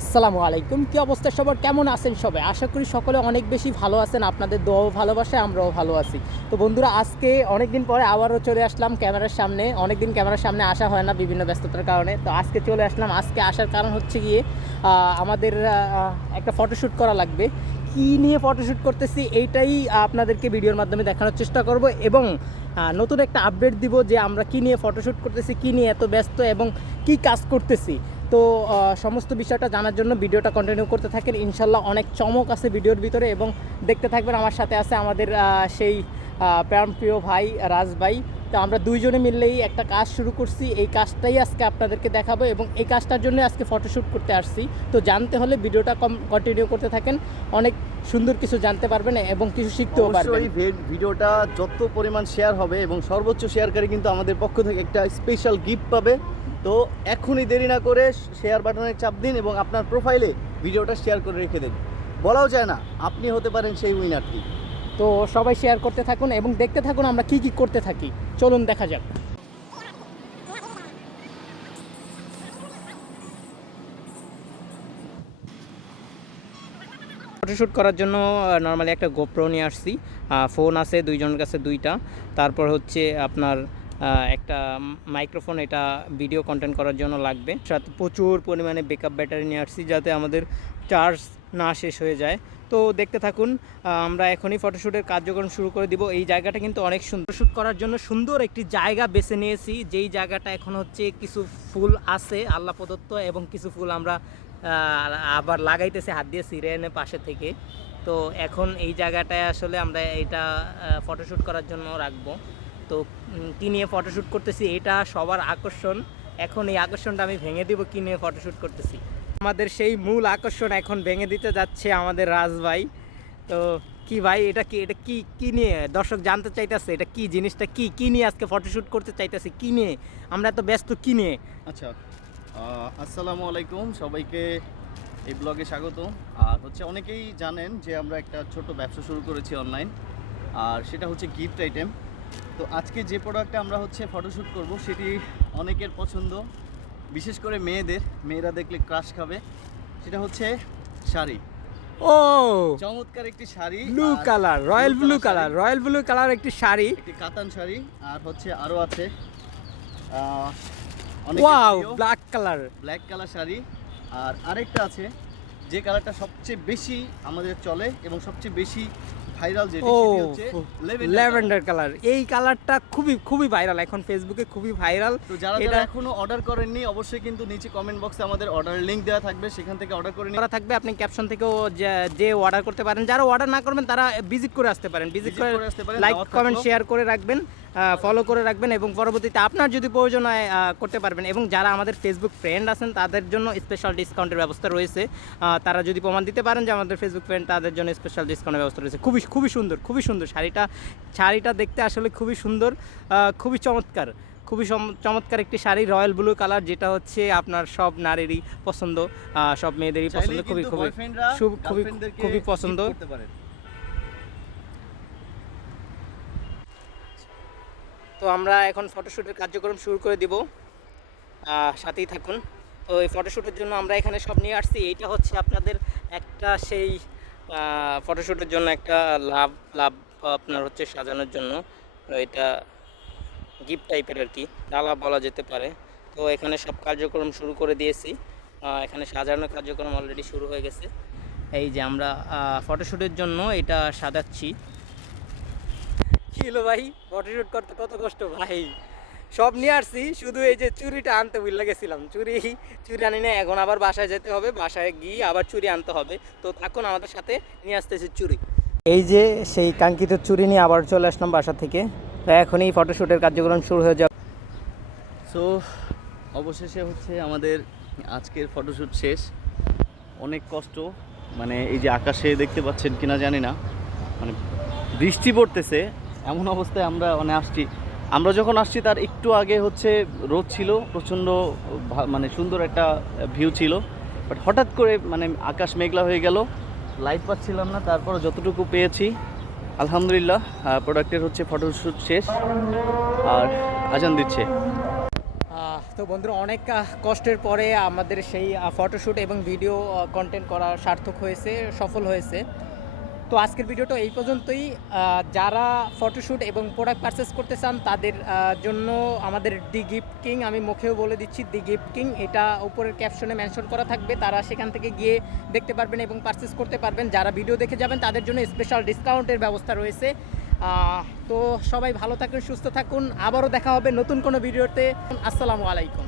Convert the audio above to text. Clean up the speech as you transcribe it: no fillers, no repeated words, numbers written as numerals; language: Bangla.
আসসালামু আলাইকুম। কি অবস্থা সবার, কেমন আছেন সবাই? আশা করি সকলে অনেক বেশি ভালো আছেন। আপনাদের দোয়া ও ভালোবাসায় আমরাও ভালো আছি। তো বন্ধুরা, আজকে অনেকদিন পরে আবারও চলে আসলাম ক্যামেরার সামনে। অনেকদিন ক্যামেরার সামনে আসা হয় না বিভিন্ন ব্যস্ততার কারণে। তো আজকে চলে আসলাম। আজকে আসার কারণ হচ্ছে গিয়ে আমাদের একটা ফটোশ্যুট করা লাগবে। কী নিয়ে ফটোশ্যুট করতেছি এইটাই আপনাদেরকে ভিডিওর মাধ্যমে দেখানোর চেষ্টা করব, এবং নতুন একটা আপডেট দিব যে আমরা কী নিয়ে ফটোশ্যুট করতেছি, কী নিয়ে এত ব্যস্ত এবং কী কাজ করতেছি। তো সমস্ত বিষয়টা জানার জন্য ভিডিওটা কন্টিনিউ করতে থাকেন। ইনশাল্লাহ অনেক চমক আছে ভিডিওর ভিতরে, এবং দেখতে থাকবেন। আমার সাথে আছে আমাদের সেই প্রাণপ্রিয় ভাই রাজ ভাই। তো আমরা দুইজনে মিললেই একটা কাজ শুরু করছি। এই কাজটাই আজকে আপনাদেরকে দেখাবো, এবং এই কাজটার জন্য আজকে ফটোশ্যুট করতে আসছি। তো জানতে হলে ভিডিওটা কন্টিনিউ করতে থাকেন। অনেক সুন্দর কিছু জানতে পারবেন এবং কিছু শিখতেও পারবেন। ভিডিওটা যত পরিমাণ শেয়ার হবে এবং সর্বোচ্চ শেয়ারকারী কিন্তু আমাদের পক্ষ থেকে একটা স্পেশাল গিফট পাবে। তো এখনই দেরি না করে শেয়ার বাটনে চাপ দিন এবং আপনার প্রোফাইলে ভিডিওটা শেয়ার করে রেখে দিন। বলাও যায় না, আপনি হতে পারেন সেই উইনারটি। তো সবাই শেয়ার করতে থাকুন এবং দেখতে থাকুন আমরা কি কি করতে থাকি। চলুন দেখা যাক। ফটোশ্যুট করার জন্য নর্মালি একটা গোপ্রো নিয়ে আসছি। ফোন আছে দুইজনের কাছে দুইটা। তারপর হচ্ছে আপনার একটা মাইক্রোফোন, এটা ভিডিও কন্টেন্ট করার জন্য লাগবে। সাথে প্রচুর পরিমাণে ব্যাকআপ ব্যাটারি নিয়ে আসছি যাতে আমাদের চার্জ না শেষ হয়ে যায়। তো দেখতে থাকুন। আমরা এখনই ফটোশ্যুটের কার্যক্রম শুরু করে দিব। এই জায়গাটা কিন্তু অনেক সুন্দর। শ্যুট করার জন্য সুন্দর একটি জায়গা বেছে নিয়েছি, যেই জায়গাটা এখন হচ্ছে কিছু ফুল আছে আল্লাহ প্রদত্ত, এবং কিছু ফুল আমরা আবার লাগাইতেছি হাত দিয়ে ছিঁড়ে এনে পাশে থেকে। তো এখন এই জায়গাটায় আসলে আমরা এইটা ফটোশ্যুট করার জন্য রাখবো। তো কী নিয়ে ফটোশ্যুট করতেছি এটা সবার আকর্ষণ। এখন এই আকর্ষণটা আমি ভেঙে দিব কী নিয়ে ফটোশ্যুট করতেছি। আমাদের সেই মূল আকর্ষণ এখন ভেঙে দিতে যাচ্ছে আমাদের রাজ ভাই। তো কি ভাই, এটা কি নিয়ে দর্শক জানতে চাইতেছে, এটা কি জিনিসটা, কি নিয়ে আজকে ফটোশ্যুট করতে চাইতেছি, কি নিয়ে আমরা এত ব্যস্ত, কি নিয়ে? আচ্ছা, আসসালামু আলাইকুম সবাইকে, এই ব্লগে স্বাগত। আর হচ্ছে অনেকেই জানেন যে আমরা একটা ছোট ব্যবসা শুরু করেছি অনলাইন, আর সেটা হচ্ছে গিফট আইটেম। তো আজকে যে প্রোডাক্টটা আমরা হচ্ছে ফটোশ্যুট করব সেটি অনেকের পছন্দ, বিশেষ করে মেয়েরা দেখলে ক্রাশ খাবে। সেটা হচ্ছে শাড়ি। ও, চমৎকার একটি sari, blue colour, royal blue colour একটি শাড়ি, একটি কাতান শাড়ি। আর হচ্ছে আরও আছে ওয়াও, ব্ল্যাক কালার শাড়ি। আর আরেকটা আছে যে কালারটা সবচেয়ে বেশি আমাদের চলে এবং সবচেয়ে বেশি ভাইরাল, যেটি হচ্ছে ল্যাভেন্ডার কালার। এই কালারটা খুবই ভাইরাল, এখন ফেসবুকে খুবই ভাইরাল। তো যারা এখনো অর্ডার করেননি অবশ্যই কিন্তু নিচে কমেন্ট বক্সে আমাদের অর্ডারের লিংক দেওয়া থাকবে, সেখান থেকে অর্ডার করে নিতে থাকবে। আপনি ক্যাপশন থেকেও যে অর্ডার করতে পারেন। যারা অর্ডার না করবেন তারা ভিজিট করে আসতে পারেন। লাইক কমেন্ট শেয়ার করে রাখবেন, ফলো করে রাখবেন, এবং পরবর্তীতে আপনার যদি প্রয়োজন হয় করতে পারবেন। এবং যারা আমাদের ফেসবুক ফ্রেন্ড আছেন তাদের জন্য স্পেশাল ডিসকাউন্টের ব্যবস্থা রয়েছে। তারা যদি প্রমাণ দিতে পারেন যে আমাদের ফেসবুক ফ্রেন্ড, তাদের জন্য স্পেশাল ডিসকাউন্টের ব্যবস্থা রয়েছে। খুবই সুন্দর শাড়িটা দেখতে আসলে খুবই সুন্দর, খুবই চমৎকার একটি শাড়ি, রয়্যাল ব্লু কালার, যেটা হচ্ছে আপনার সব নারীরই পছন্দ, সব মেয়েদেরই পছন্দ, খুবই পছন্দ। তো আমরা এখন ফটোশ্যুটের কার্যক্রম শুরু করে দিব, সাথেই থাকুন। তো এই ফটোশ্যুটের জন্য আমরা এখানে সব নিয়ে আসছি। এইটা হচ্ছে আপনাদের একটা সেই ফটোশ্যুটের জন্য একটা লাভ আপনার হচ্ছে সাজানোর জন্য। এটা গিফট টাইপের আর কি, ডালা বলা যেতে পারে। তো এখানে সব কার্যক্রম শুরু করে দিয়েছি। এখানে সাজানোর কার্যক্রম অলরেডি শুরু হয়ে গেছে। এই যে আমরা ফটোশ্যুটের জন্য এটা সাজাচ্ছি। কি হলো ভাই, ফটোশ্যুট করতে কত কষ্ট ভাই। সব নিয়ে আসছি, শুধু এই যে চুড়িটা আনতে ভুলে গেছিলাম। চুড়ি আনি না, এখন আবার বাসায় যেতে হবে, বাসায় গিয়ে আবার চুড়ি আনতে হবে। তো থাকুন আমাদের সাথে, নিয়ে আসতেছি চুড়ি। এই যে সেই কাঙ্ক্ষিত চুড়ি নিয়ে আবার চলে আসলাম বাসা থেকে। এখনই ফটোশ্যুটের কার্যক্রম শুরু হয়ে যাবে। সো অবশেষে হচ্ছে আমাদের আজকের ফটোশ্যুট শেষ। অনেক কষ্ট, মানে এই যে আকাশে দেখতে পাচ্ছেন কিনা জানি না, মানে বৃষ্টি পড়তেছে এমন অবস্থায় আমরা আসছি। আমরা যখন আসছি তার একটু আগে হচ্ছে রোদ ছিল, প্রচণ্ড মানে সুন্দর একটা ভিউ ছিল। বাট হঠাৎ করে মানে আকাশ মেঘলা হয়ে গেল, লাইট পাচ্ছিলাম না। তারপর যতটুকু পেয়েছি আলহামদুলিল্লাহ। প্রোডাক্টের হচ্ছে ফটোশ্যুট শেষ, আর আজান দিচ্ছে। তো বন্ধুরা অনেক কষ্টের পরে আমাদের সেই ফটোশ্যুট এবং ভিডিও কন্টেন্ট করা সার্থক হয়েছে, সফল হয়েছে। তো আজকের ভিডিওটা এই পর্যন্তই। যারা ফটোশ্যুট এবং প্রোডাক্ট পারচেস করতে চান তাদের জন্য আমাদের ডি গিফট কিং, আমি মুখেও বলে দিচ্ছি ডি গিফট কিং, এটা উপরের ক্যাপশনে মেনশন করা থাকবে, তারা সেখান থেকে গিয়ে দেখতে পারবেন এবং পারচেস করতে পারবেন। যারা ভিডিও দেখে যাবেন তাদের জন্য স্পেশাল ডিসকাউন্টের ব্যবস্থা রয়েছে। তো সবাই ভালো থাকুন, সুস্থ থাকুন, আবারও দেখা হবে নতুন কোনো ভিডিওতে। আসসালামু আলাইকুম।